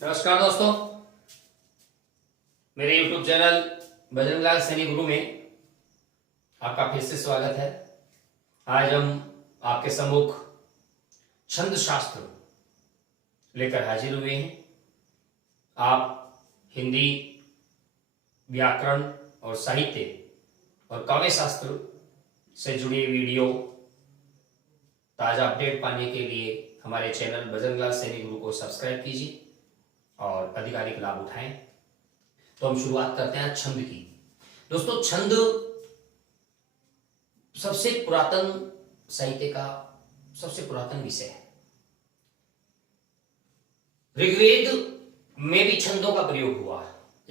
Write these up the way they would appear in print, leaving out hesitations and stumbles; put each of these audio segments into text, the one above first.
नमस्कार दोस्तों, मेरे YouTube चैनल बजरंग लाल सैनी गुरु में आपका फिर से स्वागत है। आज हम आपके सम्मुख छंद शास्त्र लेकर हाजिर हुए हैं। आप हिंदी व्याकरण और साहित्य और काव्य शास्त्र से जुड़े वीडियो ताजा अपडेट पाने के लिए हमारे चैनल बजरंग लाल सैनी गुरु को सब्सक्राइब कीजिए और आधिकारिक लाभ उठाएं। तो हम शुरुआत करते हैं छंद की। दोस्तों, छंद सबसे पुरातन साहित्य का सबसे पुरातन विषय है। ऋग्वेद में भी छंदों का प्रयोग हुआ।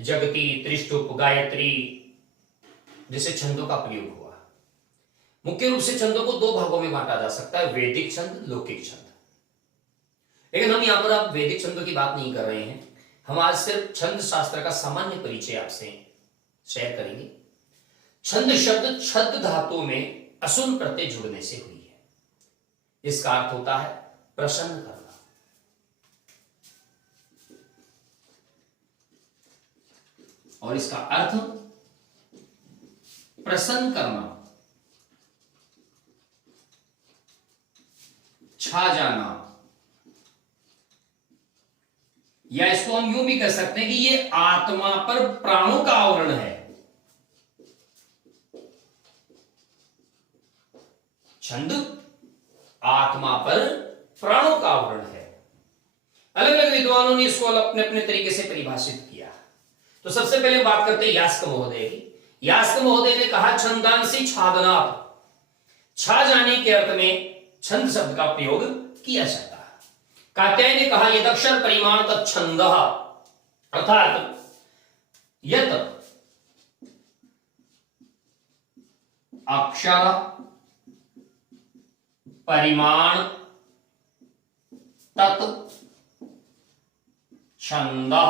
जगती, त्रिष्टुप, गायत्री जैसे छंदों का प्रयोग हुआ। मुख्य रूप से छंदों को दो भागों में बांटा जा सकता है, वैदिक छंद, लौकिक छंद। लेकिन हम यहां पर अब वैदिक छंदों की बात नहीं कर रहे हैं। हम आज सिर्फ छंद शास्त्र का सामान्य परिचय आपसे शेयर करेंगे। छंद शब्द छद धातु में असुन प्रत्यय जुड़ने से हुई है। इसका अर्थ होता है प्रसन्न करना। और इसका अर्थ प्रसन्न करना, छा जाना, या इसको हम यूं भी कह सकते हैं कि ये आत्मा पर प्राणों का आवरण है। छंद आत्मा पर प्राणों का आवरण है। अलग अलग विद्वानों ने इसको अपने अपने तरीके से परिभाषित किया। तो सबसे पहले बात करते हैं यास्क महोदय की। यास्क महोदय ने कहा छंदांसी छादनात्, छा जाने के अर्थ में छंद शब्द का प्रयोग किया जाता है। कात्यायन ने कहा यदक्षर परिमाण तच्छंदः, अर्थात यत अक्षर परिमाण तत् छंदः।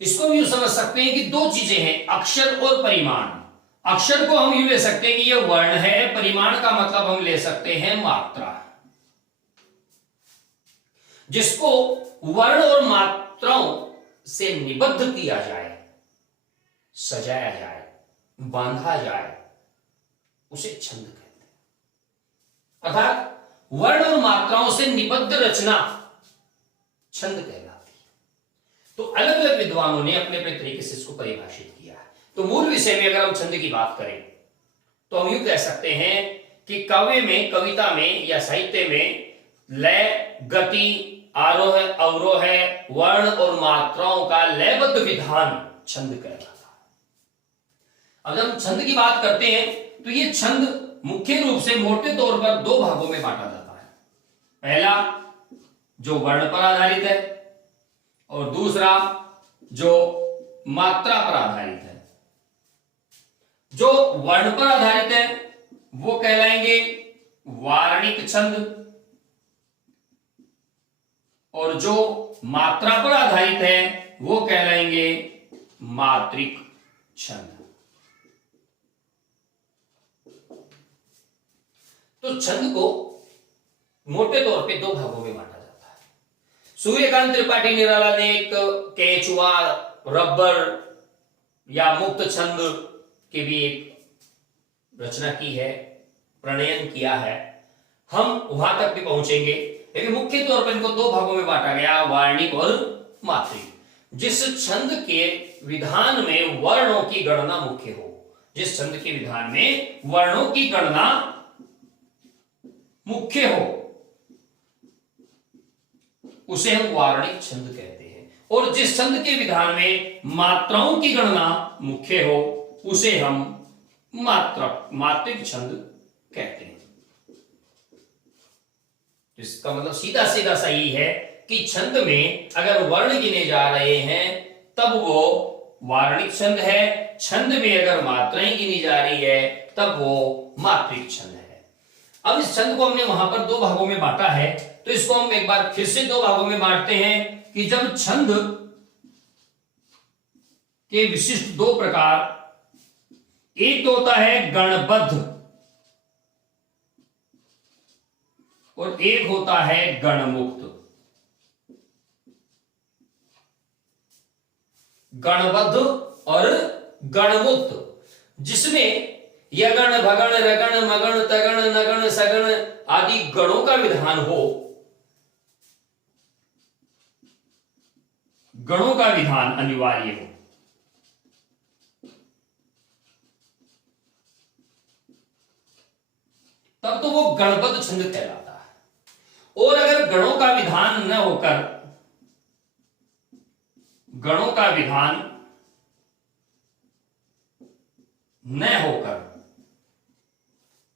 इसको भी यूं समझ सकते हैं कि दो चीजें हैं, अक्षर और परिमाण। अक्षर को हम यूं ले सकते हैं कि यह वर्ण है, परिमाण का मतलब हम ले सकते हैं मात्रा। जिसको वर्ण और मात्राओं से निबद्ध किया जाए, सजाया जाए, बांधा जाए, उसे छंद कहते हैं। अर्थात वर्ण और मात्राओं से निबद्ध रचना छंद कहलाती है। तो अलग अलग विद्वानों ने अपने अपने तरीके से इसको परिभाषित किया है। तो मूल विषय में अगर हम छंद की बात करें तो हम यूं कह सकते हैं कि काव्य में, कविता में या साहित्य में लय, गति, आरोह, अवरोह, वर्ण और मात्राओं का लयबद्ध विधान छंद कहलाता है। अब जब हम छंद की बात करते हैं तो ये छंद मुख्य रूप से मोटे तौर पर दो भागों में बांटा जाता है। पहला जो वर्ण पर आधारित है और दूसरा जो मात्रा पर आधारित है। जो वर्ण पर आधारित है वो कहलाएंगे वार्णिक छंद, और जो मात्रा पर आधारित है वो कहलाएंगे मात्रिक छंद। तो छंद को मोटे तौर पे दो भागों में बांटा जाता है। सूर्यकांत त्रिपाठी निराला ने एक केचुआ, रबर या मुक्त छंद की भी एक रचना की है, प्रणयन किया है। हम वहां तक भी पहुंचेंगे, लेकिन मुख्य तौर पर इनको दो भागों में बांटा गया, वार्णिक और मात्रिक। जिस छंद के विधान में वर्णों की गणना मुख्य हो, जिस छंद के विधान में वर्णों की गणना मुख्य हो, उसे हम वार्णिक छंद कहते हैं। और जिस छंद के विधान में मात्राओं की गणना मुख्य हो, उसे हम मात्रिक छंद कहते हैं। इसका मतलब सीधा सीधा सही है कि छंद में अगर वर्ण गिने जा रहे हैं तब वो वार्णिक छंद है, छंद में अगर मात्राएं गिनी जा रही है तब वो मात्रिक छंद है। अब इस छंद को हमने वहां पर दो भागों में बांटा है, तो इसको हम एक बार फिर से दो भागों में बांटते हैं कि जब छंद के विशिष्ट दो प्रकार, एक तो होता है गणबद्ध और एक होता है गणमुक्त। गणबद्ध और गणमुक्त, जिसमें यगण भगण रगण मगण तगण नगण सगण आदि गणों का विधान हो, गणों का विधान अनिवार्य हो, तब तो वो गणबद्ध छंद कहलाता है। और अगर गणों का विधान न होकर, गणों का विधान न होकर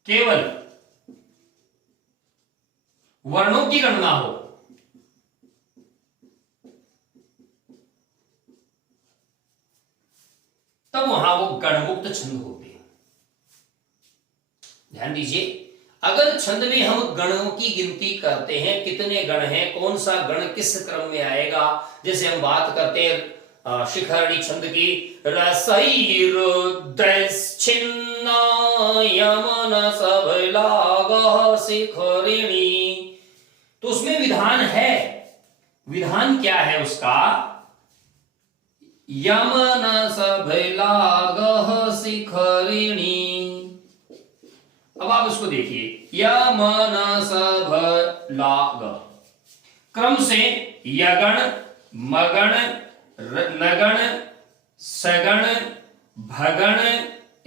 केवल वर्णों की गणना हो, तब वहां वो गणमुक्त छंद होते हैं। ध्यान दीजिए, अगर छंद में हम गणों की गिनती करते हैं, कितने गण हैं, कौन सा गण किस क्रम में आएगा, जैसे हम बात करते हैं शिखरणी छंद की, रसैरुद्रश्चिन्ना यमन सबलागः शिखरिणी, तो उसमें विधान है। विधान क्या है उसका? यमन सबलागः शिखरिणी। अब आप उसको देखिए, यमन सबलाग, क्रम से यगण मगण नगण सगण भगण,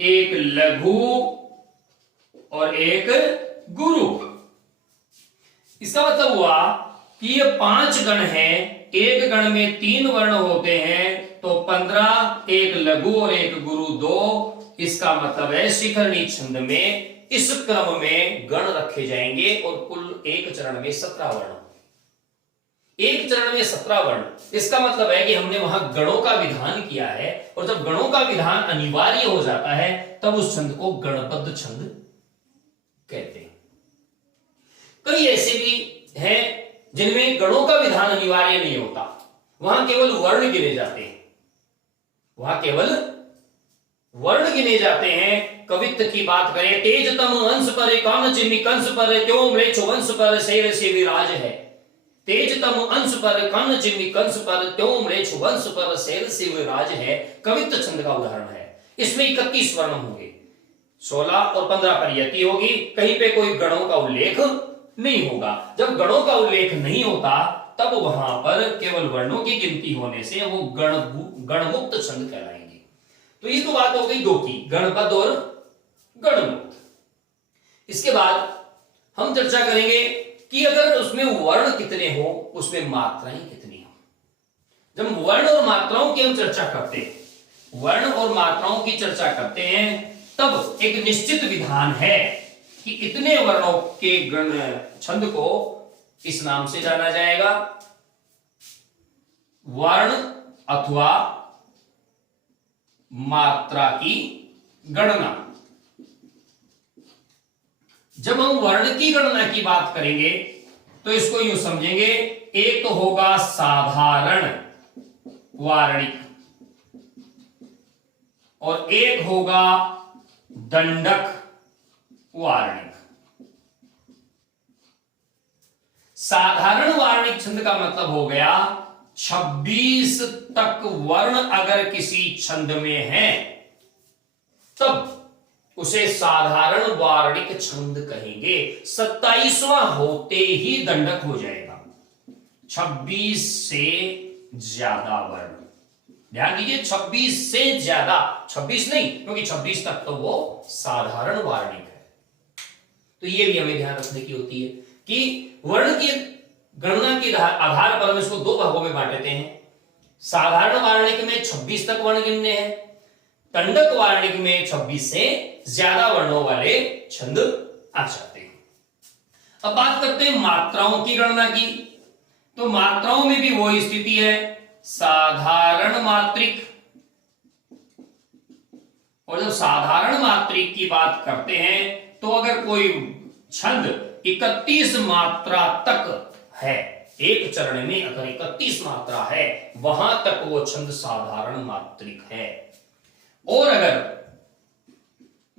एक लघु और एक गुरु। इसका मतलब हुआ कि ये 5 गण हैं, एक गण में 3 वर्ण होते हैं, तो 15, एक लघु और एक गुरु 2। इसका मतलब है शिखरणी छंद में इस क्रम में गण रखे जाएंगे और कुल एक चरण में 17 वर्ण, एक चरण में 17 वर्ण। इसका मतलब है कि हमने वहां गणों का विधान किया है, और जब गणों का विधान अनिवार्य हो जाता है तब उस छंद को गणबद्ध छंद कहते हैं। कई ऐसे भी हैं जिनमें गणों का विधान अनिवार्य नहीं होता, वहां केवल वर्ण गिने जाते हैं, वहां केवल वर्ण गिने जाते हैं। कवित्व की बात करें, तेजतम अंश पर कौन चिन्ह कंस पर, क्यों म्लेच्छ वंश पर शेर से विराज है। तेजतम अंश पर कर्ण चिन्ह कंस पर, त्यों म्लेच्छ वंश पर शेर से विराज है, कवित्व छंद का उदाहरण है। इसमें 31 वर्ण होंगे, 16 और 15 पर यति होगी, कहीं पे कोई गणों का उल्लेख नहीं होगा। जब गणों का उल्लेख नहीं होता तब वहां पर केवल वर्णों की गिनती होने से वो गणमुक्त छंद कहलाएंगे। तो ये तो बात हो गई 2 की, गणबद्ध और गणमुक्त। इसके बाद हम चर्चा करेंगे कि अगर उसमें वर्ण कितने हो, उसमें मात्राएं कितनी हो। जब वर्ण और मात्राओं की हम चर्चा करते हैं, वर्ण और मात्राओं की चर्चा करते हैं, तब एक निश्चित विधान है कि इतने वर्णों के गण छंद को इस नाम से जाना जाएगा, वर्ण अथवा मात्रा की गणना। जब हम वर्ण की गणना की बात करेंगे तो इसको यूं समझेंगे, एक तो होगा साधारण वार्णिक और एक होगा दंडक वार्णिक। साधारण वार्णिक छंद का मतलब हो गया 26 तक वर्ण अगर किसी छंद में है तब उसे साधारण वार्णिक छंद कहेंगे। 27वां होते ही दंडक हो जाएगा, 26 से ज्यादा वर्ण। ध्यान दीजिए, 26 से ज्यादा, 26 नहीं, क्योंकि 26 तक तो वो साधारण वार्णिक है। तो ये भी हमें ध्यान रखने की होती है कि वर्ण की गणना के आधार पर हम इसको 2 भागों में बांट देते हैं। साधारण वार्णिक में 26 तक वर्ण गिनने हैं, दंडक वार्णिक में 26 से ज्यादा वर्णों वाले छंद आ जाते हैं। अब बात करते हैं मात्राओं की गणना की। तो मात्राओं में भी वही स्थिति है, साधारण मात्रिक। और जब साधारण मात्रिक की बात करते हैं तो अगर कोई छंद 31 मात्रा तक है, एक चरण में अगर 31 मात्रा है, वहां तक वो छंद साधारण मात्रिक है। और अगर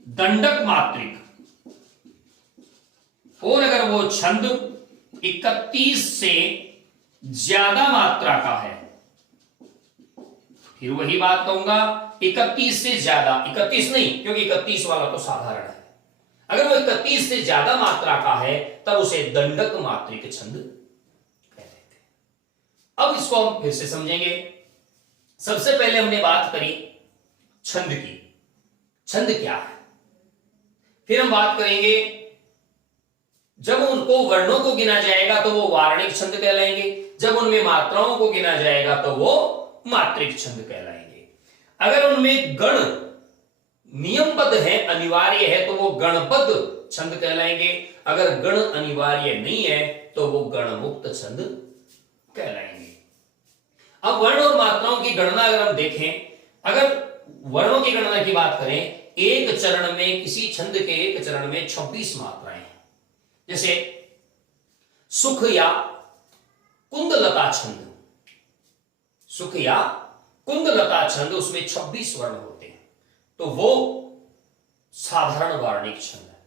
दंडक मात्रिक, और अगर वो छंद 31 से ज्यादा मात्रा का है, फिर वही बात कहूंगा, 31 से ज्यादा, 31 नहीं क्योंकि 31 वाला तो साधारण है, अगर वो 31 से ज्यादा मात्रा का है तब उसे दंडक मात्रिक छंद कहते हैं। अब इसको हम फिर से समझेंगे। सबसे पहले हमने बात करी छंद की, छंद क्या है, फिर हम बात करेंगे जब उनको वर्णों को गिना जाएगा तो वो वार्णिक छंद कहलाएंगे, जब उनमें मात्राओं को गिना जाएगा तो वो मात्रिक छंद कहलाएंगे। अगर उनमें गण नियमबद्ध है, अनिवार्य है, तो वो गणबद्ध छंद कहलाएंगे, अगर गण अनिवार्य नहीं है तो वो गणमुक्त छंद कहलाएंगे। अब वर्ण और मात्राओं की गणना अगर हम देखें, अगर वर्णों की गणना की बात करें, एक चरण में किसी छंद के एक चरण में 26 मात्राएं हैं। जैसे सुख या कुंदलता छंद, सुख या कुंदलता छंद, उसमें 26 वर्ण होते हैं, तो वो साधारण वार्णिक छंद है।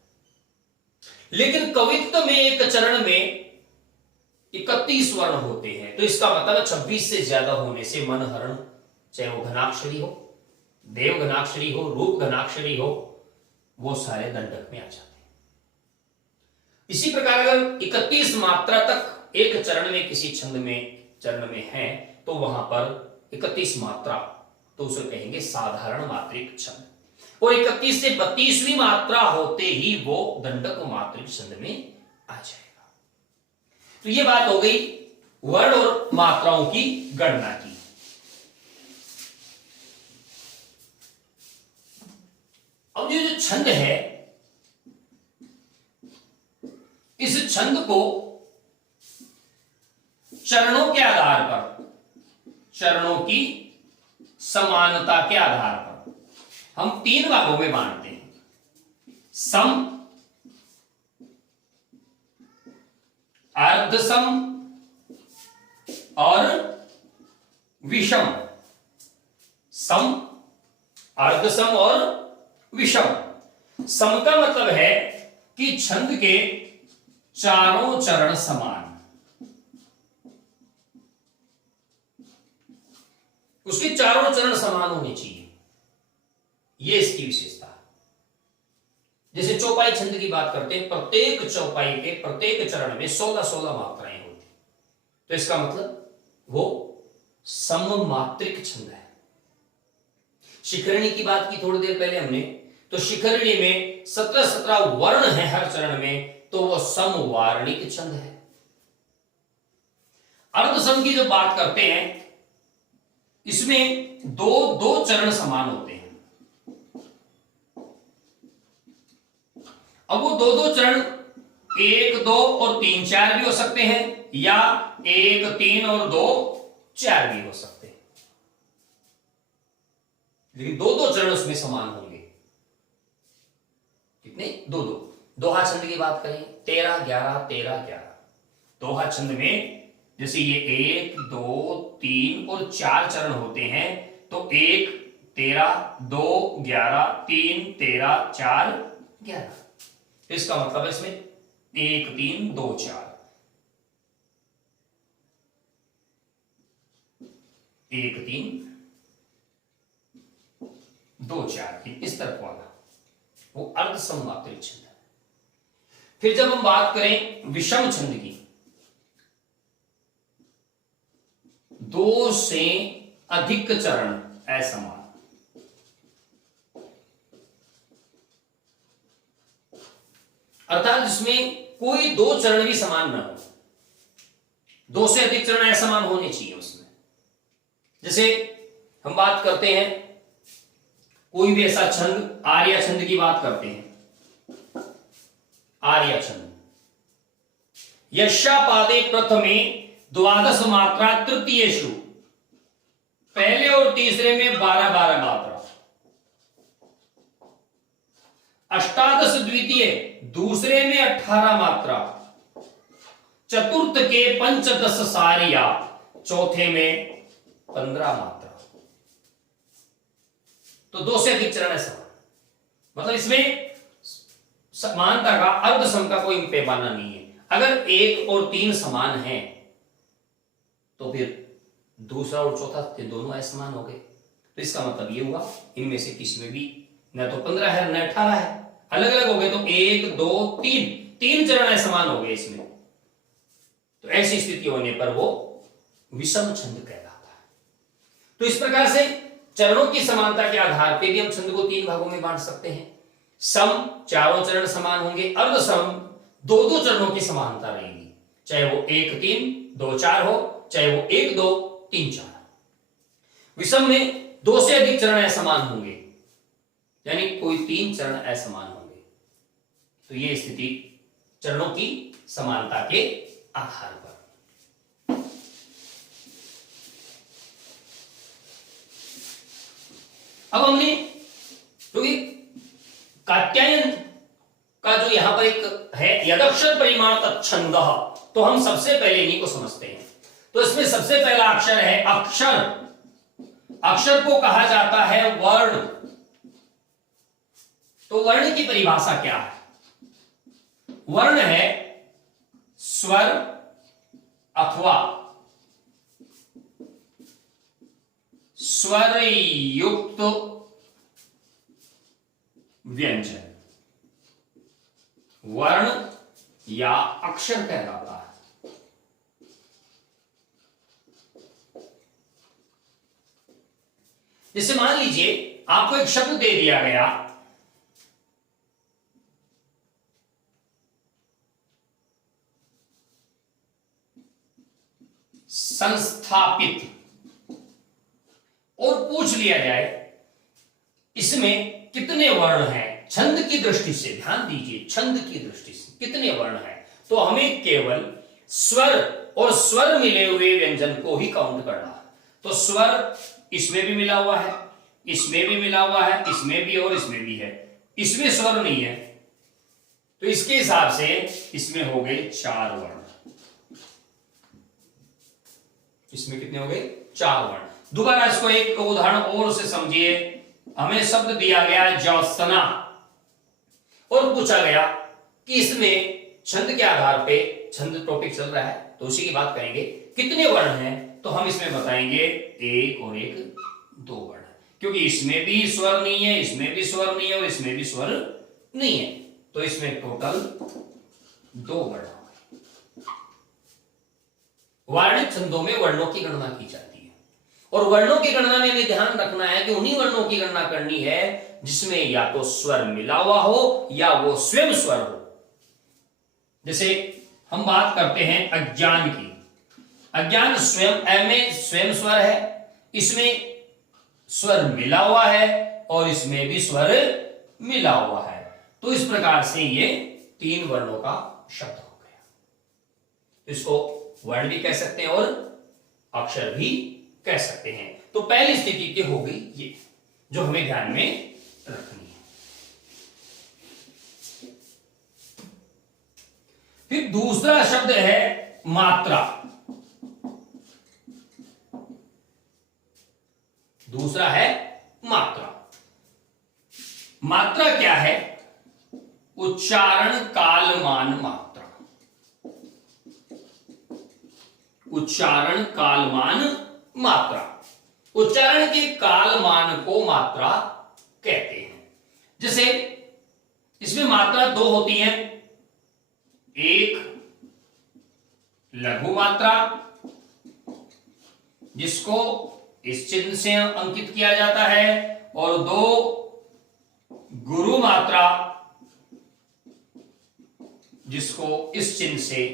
लेकिन कवित्व में एक चरण में 31 वर्ण होते हैं, तो इसका मतलब 26 से ज्यादा होने से मनहरण, चाहे वो घनाक्षरी हो, देव घनाक्षरी हो, रूप घनाक्षरी हो, वो सारे दंडक में आ जाते हैं। इसी प्रकार अगर 31 मात्रा तक एक चरण में किसी चरण में है तो वहां पर 31 मात्रा, तो उसे कहेंगे साधारण मात्रिक छंद, और 31 से 32वीं मात्रा होते ही वो दंडक मात्रिक छंद में आ जाएगा। तो ये बात हो गई वर्ण और मात्राओं की गणना की। अब ये जो छंद है, इस छंद को चरणों के आधार पर, चरणों की समानता के आधार पर हम 3 भागों में बांटते हैं, सम, अर्धसम और विषम। सम, अर्धसम और विषम। सम का मतलब है कि छंद के चारों चरण समान, उसके चारों चरण समान होने चाहिए, यह इसकी विशेषता है। जैसे चौपाई छंद की बात करते हैं, प्रत्येक चौपाई के प्रत्येक चरण में 16-16 मात्राएं होती, तो इसका मतलब वो सममात्रिक छंद है। शिखरणी की बात की थोड़ी देर पहले हमने, तो शिखरणी में 17-17 वर्ण है हर चरण में, तो वो समवार्णिक छंद है। अर्धसम की जो बात करते हैं, इसमें दो चरण समान होते हैं। अब वो दो चरण 1, 2 और 3, 4 भी हो सकते हैं, या 1, 3 और 2, 4 भी हो सकते हैं, लेकिन दो चरण उसमें समान होंगे। कितने? 2-2। दोहा छंद की बात करें, 13-11, 13-11। दोहा छंद में जैसे ये 1, 2, 3 और 4 चरण होते हैं, तो 1, 13, 2, 11, 3, 13, 4, 11। इसका मतलब है इसमें 1, 3, 2, 4, 1, 3, 2, 4, इस तरफ वाला वो अर्धसममात्रिक छंद है। फिर जब हम बात करें विषम छंद की, 2 से अधिक चरण असमान, अर्थात जिसमें कोई 2 चरण भी समान ना हो, 2 से अधिक चरण असमान होने चाहिए उसमें। जैसे हम बात करते हैं कोई भी ऐसा छंद, आर्या छंद की बात करते हैं, आर्या छंद, यशापादे प्रथमे 12 मात्रा, तृतीयेषु, पहले और तीसरे में 12-12 मात्रा, अष्टादश द्वितीय, दूसरे में 18 मात्रा, चतुर्थ के 15 सारिया, चौथे में 15 मात्रा। तो 2 से अधिक चरण है समान, मतलब इसमें समानता का, अर्धसम का कोई पैमाना नहीं है। अगर 1 और 3 समान है तो फिर दूसरा और चौथा दोनों असमान हो गए, तो इसका मतलब ये हुआ इनमें से किसी में भी न तो 15 है न 18 है, अलग अलग हो गए तो 1 2 3 तीन चरण समान हो गए इसमें। तो ऐसी स्थिति होने पर वो विषम छंद कहलाता है। तो इस प्रकार से चरणों की समानता के आधार पर भी हम छंद को तीन भागों में बांट सकते हैं। सम चारों चरण समान होंगे, अर्ध सम दो दो चरणों की समानता रहेगी, चाहे वो 1 3 2 4 हो, चाहे वो 1 2 3 4। विषम में दो से अधिक चरण असमान होंगे, यानी कोई 3 चरण असमान होंगे। तो ये स्थिति चरणों की समानता के आधार पर। अब हमने क्योंकि कात्यायन का जो यहां पर एक है यदक्षर परिमाण तच्छंद, तो हम सबसे पहले इन्हीं को समझते हैं। तो इसमें सबसे पहला अक्षर है अक्षर। अक्षर को कहा जाता है वर्ण। तो वर्ण की परिभाषा क्या है? वर्ण है स्वर अथवा स्वर युक्त व्यंजन। वर्ण या अक्षर कहलाता है। जैसे मान लीजिए आपको एक शब्द दे दिया गया, संस्थापित, और पूछ लिया जाए इसमें कितने वर्ण हैं छंद की दृष्टि से। ध्यान दीजिए, छंद की दृष्टि से कितने वर्ण हैं, तो हमें केवल स्वर और स्वर मिले हुए व्यंजन को ही काउंट करना है। तो स्वर इसमें भी मिला हुआ है, इसमें भी मिला हुआ है, इसमें भी और इसमें भी है, इसमें स्वर नहीं है, तो इसके हिसाब से इसमें हो गए 4 वर्ण। इसमें कितने हो गए? 4 वर्ण। दोबारा इसको एक उदाहरण और से समझिए। हमें शब्द दिया गया ज्योत्सना और पूछा गया कि इसमें छंद के आधार पे, छंद टॉपिक चल रहा है तो उसी की बात करेंगे, कितने वर्ण हैं, तो हम इसमें बताएंगे 1 और 1 2 वर्ण, क्योंकि इसमें भी स्वर नहीं है, इसमें भी स्वर नहीं है और इसमें भी स्वर नहीं है, तो इसमें टोटल 2 वर्ण। वर्णित छंदों में वर्णों की गणना की जाती है, और वर्णों की गणना में हमें ध्यान रखना है कि उन्हीं वर्णों की गणना करनी है जिसमें या तो स्वर मिला हुआ हो या वो स्वयं स्वर हो। जैसे हम बात करते हैं अज्ञान की। अज्ञान स्वयं अ में स्वयं स्वर है, इसमें स्वर मिला हुआ है और इसमें भी स्वर मिला हुआ है। तो इस प्रकार से ये 3 वर्णों का शब्द हो गया। इसको वर्ण भी कह सकते हैं और अक्षर भी कह सकते हैं। तो पहली स्थिति की हो गई ये, जो हमें ध्यान में रखनी है। फिर दूसरा शब्द है मात्रा। दूसरा है मात्रा। मात्रा क्या है? उच्चारण कालमान मात्रा। उच्चारण कालमान मात्रा। उच्चारण के कालमान को मात्रा कहते हैं। जैसे इसमें मात्रा 2 होती है, एक लघु मात्रा जिसको इस चिन्ह से अंकित किया जाता है, और 2 गुरु मात्रा जिसको इस चिन्ह से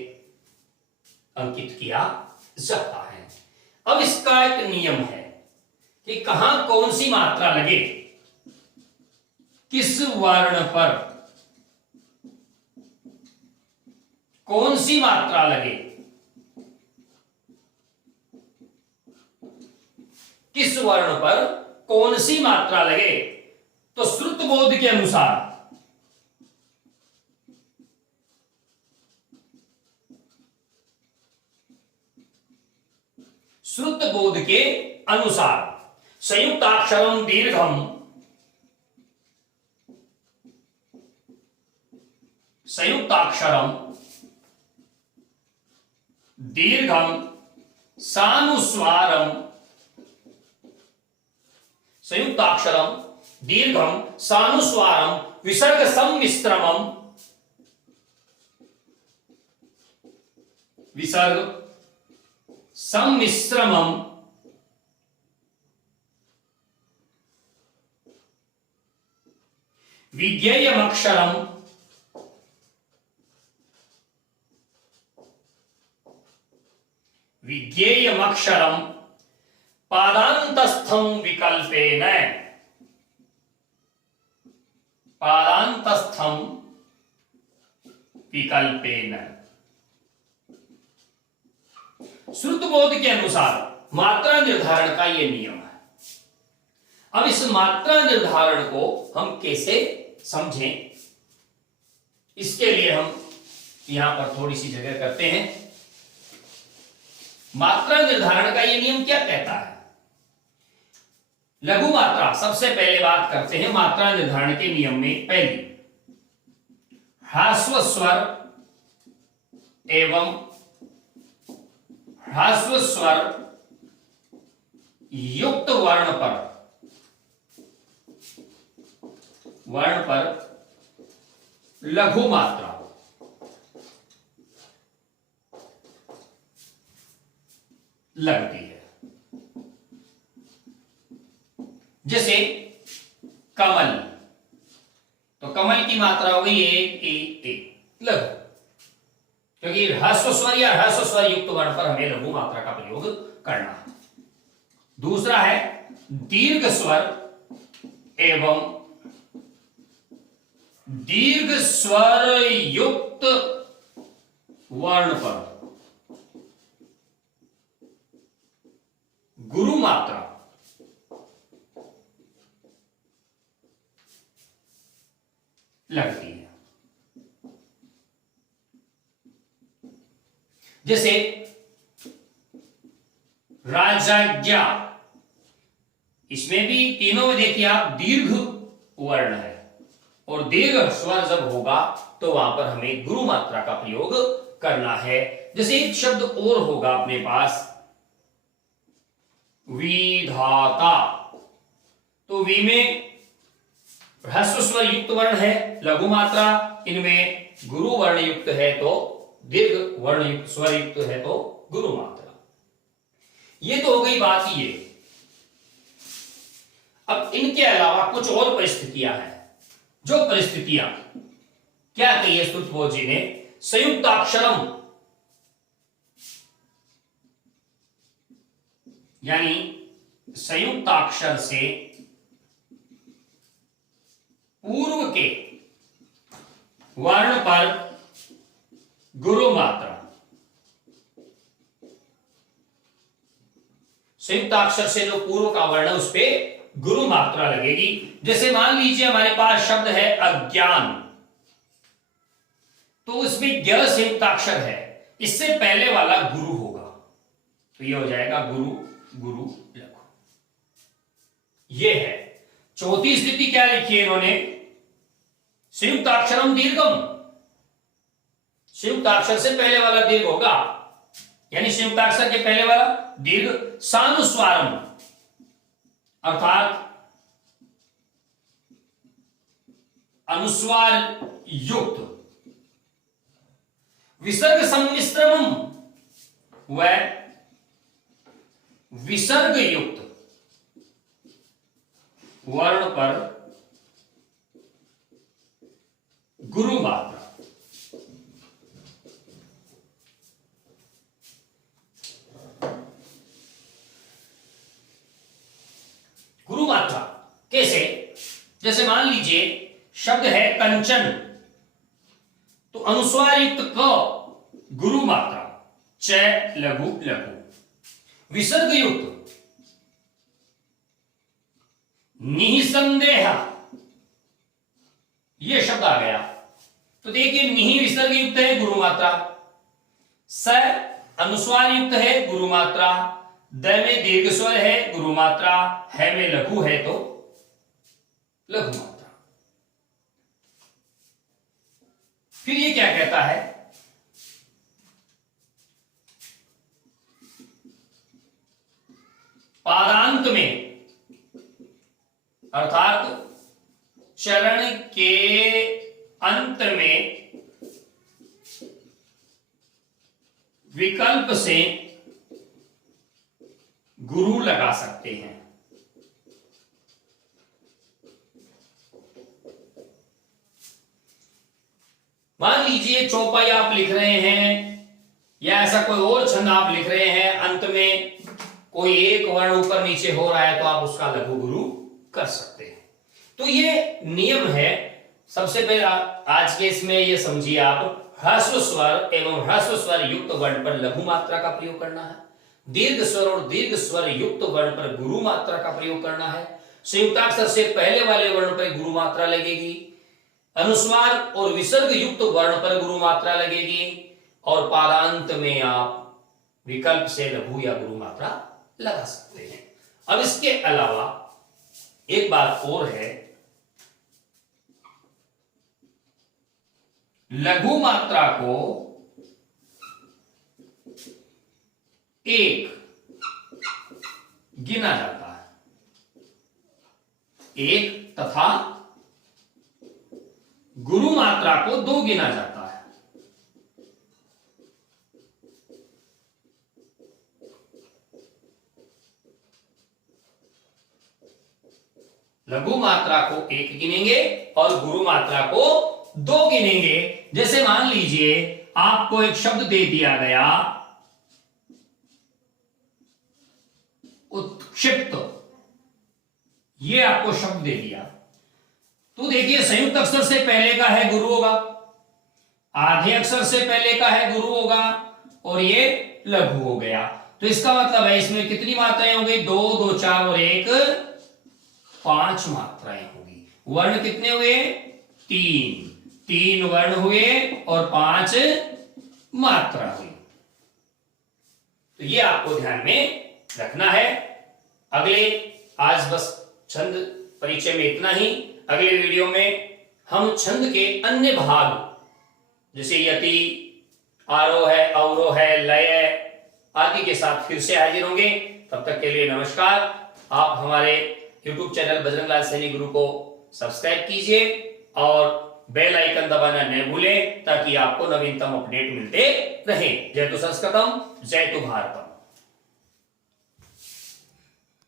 अंकित किया जाता है। अब इसका एक नियम है कि कहां कौन सी मात्रा लगे, किस वर्ण पर कौन सी मात्रा लगे, किस वर्ण पर कौन सी मात्रा लगे। तो श्रुत बोध के अनुसार श्रुत बोध के अनुसार संयुक्ताक्षरम दीर्घम, संयुक्ताक्षरम दीर्घम सानुस्वारम संयुक्ताक्षरम दीर्घम सानुस्वारम विसर्ग सम्मिश्रमम, विसर्ग सम्मिश्रमम, विज्ञेयमक्षरम विज्ञेयमक्षरम पादांतस्थं विकल्पेन, पादांतस्थं विकल्पेन। श्रुतबोध के अनुसार मात्रा निर्धारण का यह नियम है। अब इस मात्रा निर्धारण को हम कैसे समझें, इसके लिए हम यहां पर थोड़ी सी जगह करते हैं। मात्रा निर्धारण का यह नियम क्या कहता है? लघु मात्रा, सबसे पहले बात करते हैं मात्रा निर्धारण के नियम में। पहली, ह्रस्व स्वर एवं ह्रस्व स्वर युक्त वर्ण पर लघु मात्रा लगती है। जैसे कमल, तो कमल की मात्रा हो गई एक लघु, क्योंकि ह्रस्व स्वर या ह्रस्व स्वर युक्त वर्ण पर हमें लघु मात्रा का प्रयोग करना है। दूसरा है दीर्घ स्वर एवं दीर्घ स्वर युक्त वर्ण पर गुरु मात्रा लगती है। जैसे राजाज्ञा, इसमें भी तीनों में देखिए आप दीर्घ वर्ण है, और दीर्घ स्वर जब होगा तो वहां पर हमें गुरु मात्रा का प्रयोग करना है। जैसे एक शब्द और होगा अपने पास, विधाता, तो वी में ह्रस्व स्वर युक्त वर्ण है लघु मात्रा, इनमें गुरु वर्ण युक्त है तो दीर्घ वर्ण युक्त स्वर युक्त है तो गुरु मात्रा। ये तो हो गई बात ये। अब इनके अलावा कुछ और परिस्थितियां हैं। जो परिस्थितियां क्या कही है श्रुतबोध जी ने? संयुक्ताक्षरम, यानी संयुक्ताक्षर से पूर्व के वर्ण पर गुरु मात्रा, संयुक्ताक्षर से जो पूर्व का वर्ण है उस पे गुरु मात्रा लगेगी। जैसे मान लीजिए हमारे पास शब्द है अज्ञान, तो उसमें ज्ञ संयुक्ताक्षर है, इससे पहले वाला गुरु होगा, तो ये हो जाएगा गुरु गुरु लघु। ये है। चौथी स्थिति क्या लिखी है इन्होंने? संयुक्ताक्षरम दीर्घम, संयुक्ताक्षर से पहले वाला दीर्घ होगा, यानी संयुक्ताक्षर के पहले वाला दीर्घ। सानुस्वारम अर्थात अनुस्वार युक्त। विसर्ग सम्मिश्रमम, वह विसर्ग युक्त वर्ण पर गुरु मात्रा। गुरु मात्रा कैसे? जैसे मान लीजिए शब्द है कंचन, तो अनुस्वार युक्त क गुरु मात्रा, च लघु लघु। विसर्ग युक्त निसंदेह, यह शब्द आ गया, तो देखिए निहि विसर्ग युक्त है गुरु मात्रा, स अनुस्वार युक्त है गुरु मात्रा, द में दीर्घ स्वर है गुरु मात्रा, है में लघु है तो लघु मात्रा। फिर ये क्या कहता है? पादांत में अर्थात चरण के अंत में विकल्प से गुरु लगा सकते हैं। मान लीजिए चौपाई आप लिख रहे हैं या ऐसा कोई और छंद आप लिख रहे हैं, अंत में कोई एक वर्ण ऊपर नीचे हो रहा है तो आप उसका लघु गुरु कर सकते हैं। तो ये नियम है। सबसे पहले आज के इसमें ये समझिए आप, ह्रस्व स्वर एवं ह्रस्व स्वर युक्त वर्ण पर लघु मात्रा का प्रयोग करना है, दीर्घ स्वर और दीर्घ स्वर युक्त वर्ण पर गुरु मात्रा का प्रयोग करना है, संयुक्ताक्षर से पहले वाले वर्ण पर गुरु मात्रा लगेगी, अनुस्वार और विसर्ग युक्त वर्ण पर गुरु मात्रा लगेगी, और पादांत में आप विकल्प से लघु या गुरु मात्रा लगा सकते हैं। अब इसके अलावा एक बात और है, लघु मात्रा को एक गिना जाता है, एक, तथा गुरु मात्रा को दो गिना जाता है। लघु मात्रा को एक गिनेंगे और गुरु मात्रा को दो गिनेंगे। जैसे मान लीजिए आपको एक शब्द दे दिया गया उत्क्षिप्त, ये आपको शब्द दे दिया, तो देखिए संयुक्त अक्षर से पहले का है गुरु होगा, आधे अक्षर से पहले का है गुरु होगा, और ये लघु हो गया। तो इसका मतलब है इसमें कितनी मात्राएं होंगी? दो, दो चार और एक, 5 मात्राएं होगी। वर्ण कितने हुए? 3 वर्ण हुए और 5 मात्रा हुई। तो ये आपको ध्यान में रखना है। अगले, आज बस छंद परिचय में इतना ही। अगले वीडियो में हम छंद के अन्य भाग जैसे यति, आरोह है, अवरोह है, लय आदि के साथ फिर से हाजिर होंगे। तब तक के लिए नमस्कार। आप हमारे YouTube चैनल बजरंग लाल सैनी गुरु को सब्सक्राइब कीजिए और बेल आइकन दबाना न भूलें ताकि आपको नवीनतम अपडेट मिलते रहे। जय तु संस्कृतम, जय तु भारतम।